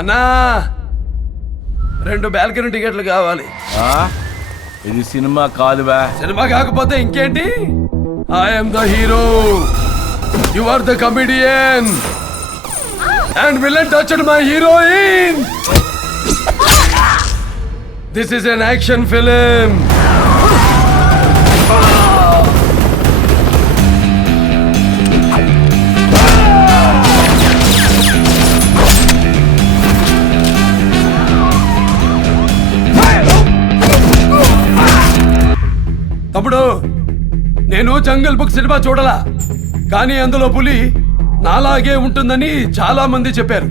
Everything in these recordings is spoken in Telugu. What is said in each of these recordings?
అన్నా 2 బాల్కనీ టికెట్లు కావాలి. ఇది సినిమా కాదువా. సినిమా కాకపోతే ఇంకేంటి? I'm the hero, you are the comedian and villain touched my heroine. This is an action film. తమ్ముడు, నేను జంగల్ బుక్ సినిమా చూడలా, కానీ అందులో పులి నాలాగే ఉంటుందని చాలా మంది చెప్పారు.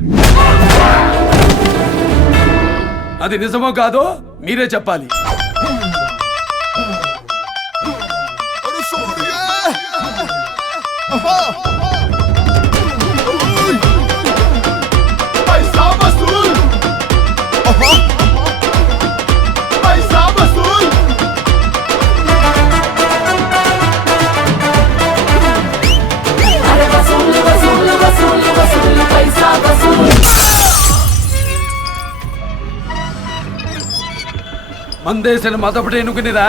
అది నిజమో కాదో మీరే చెప్పాలి. మందేసిన మదపటి ఎన్నుకునేదా?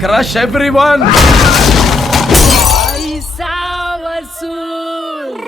Crush everyone. పైసా వసూల్.